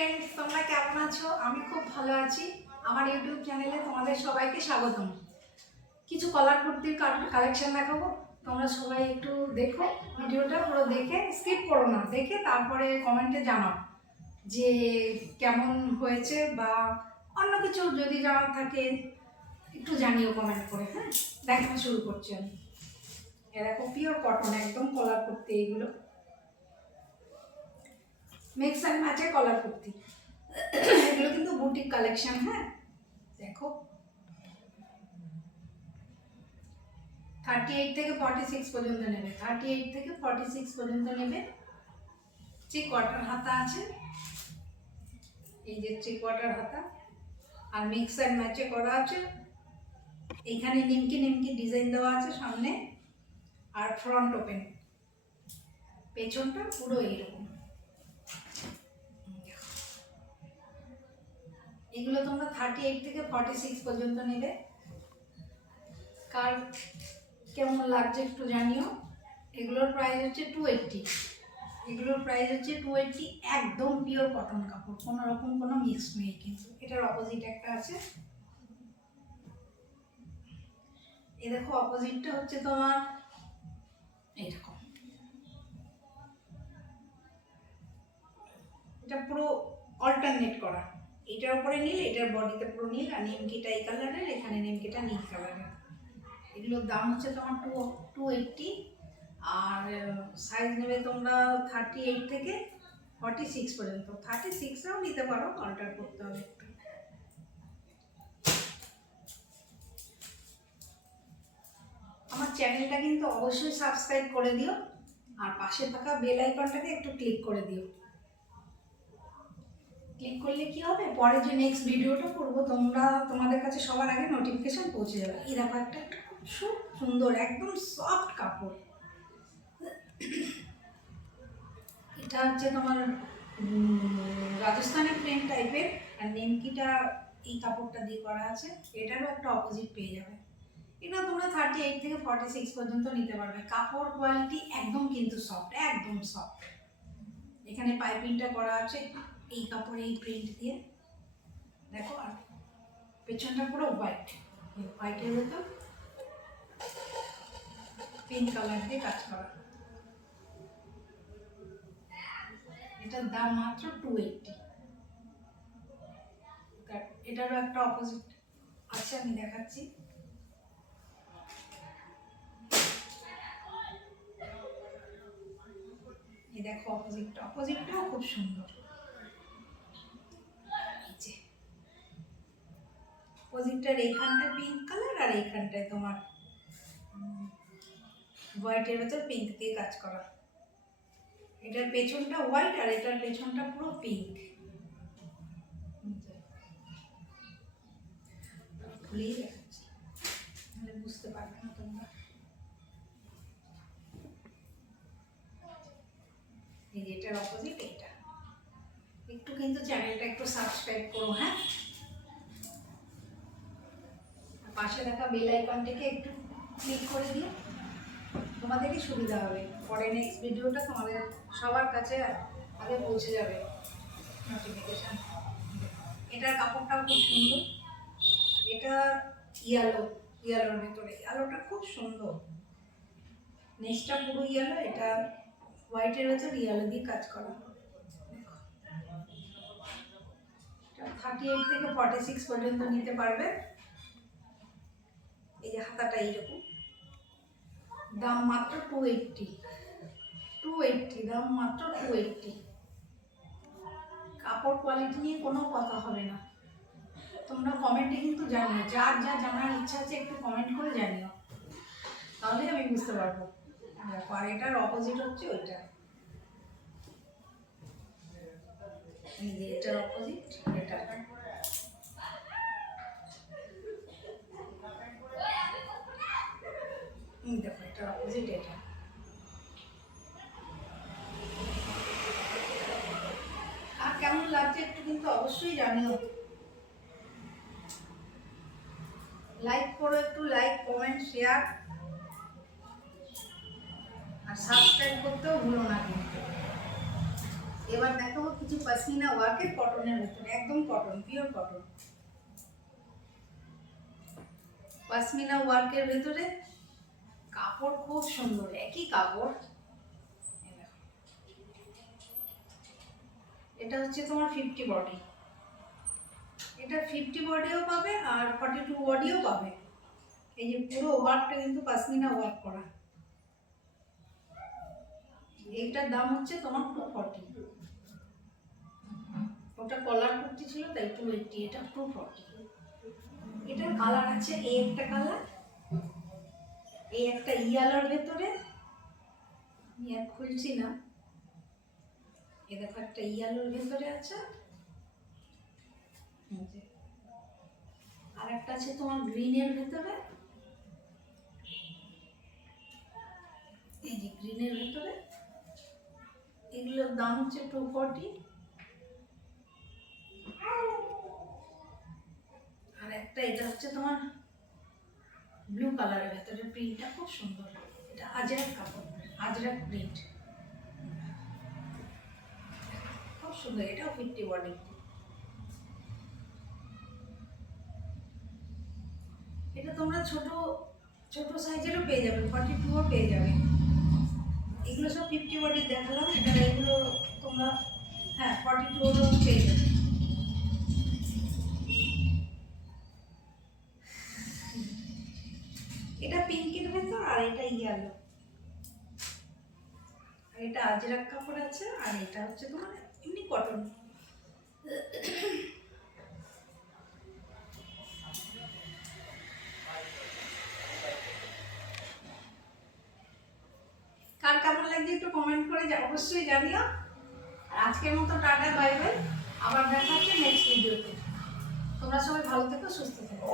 Friends, তোমরা কেমন আছো? আমি খুব ভালো আছি। আমার ইউটিউব চ্যানেলে তোমাদের সবাইকে স্বাগতম। কিছু কলার কুর্তির কালেকশন দেখাবো, তোমরা সবাই একটু দেখো। ভিডিওটা পুরো দেখে স্কিপ করো না, দেখে তারপরে কমেন্টে জানাও যে কেমন হয়েছে, বা অন্য কিছু যদি জানার থাকে একটু জানিও কমেন্ট করে। হ্যাঁ, দেখা শুরু করছি আমি। এরকম পিওর কটন, একদম কলার কুর্তি। এইগুলো মিক্স অ্যান্ড ম্যাচের কলার কুর্তি। এগুলো কিন্তু বুটিক কালেকশন। হ্যাঁ, দেখো 38 থেকে 46 পর্যন্ত নেবে, 38 থেকে 46 পর্যন্ত নেবে। থ্রি কোয়ার্টার হাতা আছে, এই যে থ্রি কোয়ার্টার হাতা, আর মিক্স অ্যান্ড ম্যাচে করা আছে। এইখানে নিমকি নিমকি ডিজাইন দেওয়া আছে সামনে, আর ফ্রন্ট ওপেন, পেছনটা পুরো এইরকম। এগুলো তোমরা 38 থেকে 46 পর্যন্ত নেবে। কার কেমন লাগছে একটু জানিও। এগুলোর প্রাইস হচ্ছে 280। এগুলোর প্রাইস হচ্ছে 280। একদম পিওর কটন কাপড়, কোনো রকম কোনো মিক্স নেই। কিন্তু এটার অপোজিট একটা আছে, এই দেখো অপোজিটটা হচ্ছে তোমার এইরকম। এটা পুরো অল্টারনেট করা, এটার উপরে নীল, এটার বডিতে পুরো নীল, আর নিমকিটা এই কালারের, এখানে নিমকিটা নীল কালারের। এগুলোর দাম হচ্ছে তোমার 280। আর সাইজ নেবে তোমরা 38 থেকে 46 পর্যন্ত। 36ও নিতে পারো, অল্টার করতে হবে একটু। আমার চ্যানেলটা কিন্তু অবশ্যই সাবস্ক্রাইব করে দিও, আর পাশে থাকা বেল আইকনটাকে একটু ক্লিক করে দিও। ক্লিক করলে কি হবে, পরে যে নেক্সট ভিডিওটা করবো তোমাদের কাছে সবার আগে নোটিফিকেশন পৌঁছে যাবে। এই দেখো একটা খুব সুন্দর একদম সফট কাপড়। এটা হচ্ছে তোমার রাজস্থানের প্লেন টাইপের, আর নেমকিটা এই কাপড়টা দিয়ে করা আছে। এটারও একটা অপোজিট পেয়ে যাবে। এটা তোমরা 38 থেকে 46 পর্যন্ত নিতে পারবে। কাপড় কোয়ালিটি একদম কিন্তু সফট, একদম সফট। এখানে পাইপিংটা করা আছে এই কাপড়ে, এই প্রিন্ট দিয়ে দেখো। আর পেছনটা পুরো হোয়াইট, হোয়াইটের ভেতর পিঙ্ক কালার দিয়ে কাজ করা। এটার দাম মাত্র 280। এটারও একটা অপোজিট আছে, আমি দেখাচ্ছি। এই দেখো অপোজিটটা, অপোজিটটাও খুব সুন্দর। অপোজিটটার এইখানটায় পিঙ্ক কালার, আর এইখানটায় তোমার হোয়াইটের ভেতর পিঙ্ক দিয়ে কাজ করা। এটার পেছনটা হোয়াইট, আর এটার পেছনটা পুরো পিঙ্ক। খুলেই দেখাচ্ছি, তাহলে বুঝতে পারবে না তোমরা। এই যে এটার অপোজিট এটা। একটু কিন্তু চ্যানেলটা একটু সাবস্ক্রাইব করো। হ্যাঁ, পাশে থাকা বেল আইকনটাকে একটু ক্লিক করে দিও, তোমাদেরই সুবিধা হবে। পরে নেক্সট ভিডিওটা তোমাদের সবার কাছে আগে পৌঁছে যাবে নোটিফিকেশান। এটার কাপড়টাও খুব সুন্দর। এটা ইয়ালোর ভেতরে, ইয়ালোটা খুব সুন্দর। নেক্সটটা পুরো ইয়ালো, এটা হোয়াইটের ভেতর ইয়ালো দিয়ে কাজ করা। 38 থেকে 46 পর্যন্ত নিতে পারবে। এই যে হাতাটা এইরকম, দাম মাত্র 280। দাম মাত্র 280। কাপড় কোয়ালিটি নিয়ে কোনো কথা হবে না। তোমরা কমেন্টে কিন্তু জানিও, যার যা জানার ইচ্ছা আছে একটু কমেন্ট করে জানিও, তাহলে আমি বুঝতে পারবো। দেখো, আর এটার অপোজিট হচ্ছে ওইটা। এই যে এটার অপোজিট এটা। দেখো এটার অপোজিট এটা। আর কেমন লাগছে একটু কিন্তু অবশ্যই জানিও। লাইক করো, একটু লাইক, কমেন্ট, শেয়ার, আর সাবস্ক্রাইব করতেও ভুলো না কিন্তু। এবার দেখাবো কিছু পশমিনা ওয়ার্কের কটনের ভিতরে, একদম কটন, পিওর কটন। পশমিনা ওয়ার্কের ভিতরে কাপড় খুব সুন্দর, একই কাপড়। এটা হচ্ছে তোমার 50 বডি, এটা 50 বডিও পাবে আর 42 বডিও পাবে। এই যে পুরো ওয়ার্কটা কিন্তু পশমিনা ওয়ার্ক করা। এইটার দাম হচ্ছে তোমার 240। ওটা কলার কুর্তি ছিল তাই 280, এটা 240। এটার কালার আছে, এই একটা কালার, এই একটা ইয়ালোর ভেতরে, আমি আর খুলছি না, এ দেখো একটা ইয়ালোর ভেতরে আছে, আর একটা আছে তোমার গ্রিনের ভেতরে, এই যে গ্রিনের ভেতরে। এগুলোর দাম হচ্ছে 240। আর একটা এটা হচ্ছে তোমার ব্লু কালারের ভেতরে, প্রিন্টটা খুব সুন্দর। এটা আজরাক কাপড়, আজরাক প্রিন্ট, খুব সুন্দর। এটাও 50 বডি। এটা তোমরা ছোট ছোট সাইজেরও পেয়ে যাবে, 42ও পেয়ে যাবে। এগুলো সব 50 বডি দেখালাম, এটা এগুলো তোমরা হ্যাঁ 42ও পেয়ে যাবে। এটা পিঙ্কের ভেতর আর এটা ইয়েলো, আর এটা আজরাক কাপড় আছে, আর এটা হচ্ছে তোমার এমনি কটন। কার কেমন লাগছে একটু কমেন্ট করে অবশ্যই জানিও। আর আজকের মতো টাটা, বাই বাই, আবার দেখা হচ্ছে নেক্সট ভিডিওতে। তোমরা সবাই ভালো থেকো, সুস্থ থেকো।